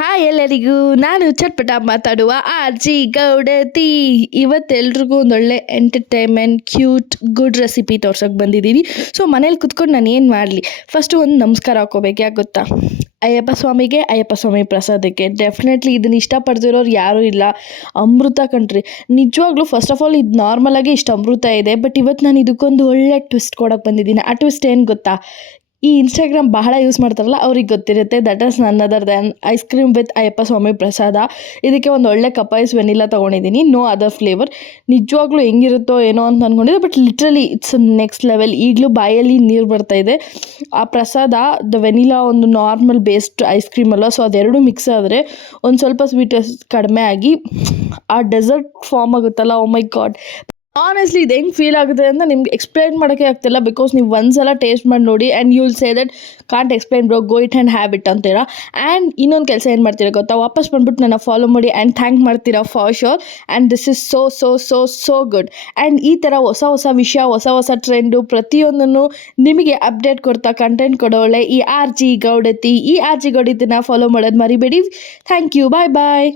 Hi ಎಲ್ಲರಿಗೂ, ನಾನು ಚಟ್ಪಟ ಮಾತಾಡುವ ಆರ್ಜಿ ಗೌಡತಿ. ಇವತ್ತೆಲ್ರಿಗೂ ಒಂದೊಳ್ಳೆ ಎಂಟರ್ಟೈನ್ಮೆಂಟ್ ಕ್ಯೂಟ್ ಗುಡ್ ರೆಸಿಪಿ ತೋರ್ಸೋಕೆ ಬಂದಿದ್ದೀನಿ. ಸೊ ಮನೇಲಿ ಕುತ್ಕೊಂಡು ನಾನು ಏನು ಮಾಡಲಿ, ಫಸ್ಟು ಒಂದು ನಮಸ್ಕಾರ ಹಾಕೋಬೇಕು. ಯಾಕೆ ಗೊತ್ತಾ? ಅಯ್ಯಪ್ಪ ಸ್ವಾಮಿಗೆ, ಅಯ್ಯಪ್ಪ ಸ್ವಾಮಿ ಪ್ರಸಾದಕ್ಕೆ. ಡೆಫಿನೆಟ್ಲಿ ಇದನ್ನು ಇಷ್ಟಪಡ್ತಿರೋರು ಯಾರೂ ಇಲ್ಲ. ಅಮೃತ ಕಣ್ರಿ, ನಿಜವಾಗ್ಲೂ. ಫಸ್ಟ್ ಆಫ್ ಆಲ್ ಇದು ನಾರ್ಮಲಾಗಿ ಇಷ್ಟು ಅಮೃತ ಇದೆ, ಬಟ್ ಇವತ್ತು ನಾನು ಇದಕ್ಕೊಂದು ಒಳ್ಳೆ ಟ್ವಿಸ್ಟ್ ಕೊಡೋಕೆ ಬಂದಿದ್ದೀನಿ. ಆ ಟ್ವಿಸ್ಟ್ ಏನು ಗೊತ್ತಾ? ಈ ಇನ್ಸ್ಟಾಗ್ರಾಮ್ ಬಹಳ ಯೂಸ್ ಮಾಡ್ತಾರಲ್ಲ ಅವ್ರಿಗೆ ಗೊತ್ತಿರುತ್ತೆ. That is none other than ice cream with Ayyappa Swami ಪ್ರಸಾದ. ಇದಕ್ಕೆ ಒಂದು ಒಳ್ಳೆ ಕಪ್ ಐಸ್ ವೆನಿಲಾ ತೊಗೊಂಡಿದ್ದೀನಿ, ನೋ ಅದರ್ ಫ್ಲೇವರ್. ನಿಜವಾಗ್ಲೂ ಹೆಂಗಿರುತ್ತೋ ಏನೋ ಅಂತ ಅಂದ್ಕೊಂಡಿದ್ದೆ, but literally it's next level. ಈಗಲೂ ಬಾಯಲ್ಲಿ ನೀರು ಬರ್ತಾ ಇದೆ. ಆ ಪ್ರಸಾದ, ದ ವೆನಿಲಾ ಒಂದು ನಾರ್ಮಲ್ ಬೇಸ್ಡ್ ಐಸ್ ಕ್ರೀಮ್ ಅಲ್ಲ, ಸೊ ಅದೆರಡು ಮಿಕ್ಸ್ ಆದರೆ ಒಂದು ಸ್ವಲ್ಪ ಸ್ವೀಟ್ನೆಸ್ ಕಡಿಮೆ ಆಗಿ ಆ ಡೆಸರ್ಟ್ ಫಾರ್ಮ್ ಆಗುತ್ತಲ್ಲ. ಓ ಮೈ ಗಾಡ್, ಆನೆಸ್ಟ್ಲಿ ಇದು ಹೆಂಗೆ ಫೀಲ್ ಆಗುತ್ತೆ ಅಂತ ನಿಮ್ಗೆ ಎಕ್ಸ್ಪ್ಲೈನ್ ಮಾಡೋಕ್ಕೆ ಆಗ್ತಿಲ್ಲ. ಬಿಕಾಸ್ ನೀವು ಒಂದ್ಸಲ ಟೇಸ್ಟ್ ಮಾಡಿ ನೋಡಿ and you will say that can't explain bro, go it and have it ಅಂತೀರಾ. ಆ್ಯಂಡ್ ಇನ್ನೊಂದು ಕೆಲಸ ಏನು ಮಾಡ್ತೀರಾ ಗೊತ್ತಾ? ವಾಪಸ್ ಬಂದ್ಬಿಟ್ಟು ನನ್ನ ಫಾಲೋ ಮಾಡಿ ಆ್ಯಂಡ್ ಥ್ಯಾಂಕ್ ಮಾಡ್ತೀರಾ for sure. And this is so so so so good. And ಈ ಥರ ಹೊಸ ಹೊಸ ವಿಷಯ, ಹೊಸ ಹೊಸ ಟ್ರೆಂಡು ಪ್ರತಿಯೊಂದನ್ನು ನಿಮಗೆ ಅಪ್ಡೇಟ್ ಕೊಡ್ತಾ ಕಂಟೆಂಟ್ ಕೊಡೋಳೆ ಈ ಆರ್ ಜಿ ಗೌಡತಿ. ಈ ಆರ್ ಜಿ ಗೌಡತಿನ ಫಾಲೋ ಮಾಡೋದು ಮರಿಬೇಡಿ. Thank you, bye bye.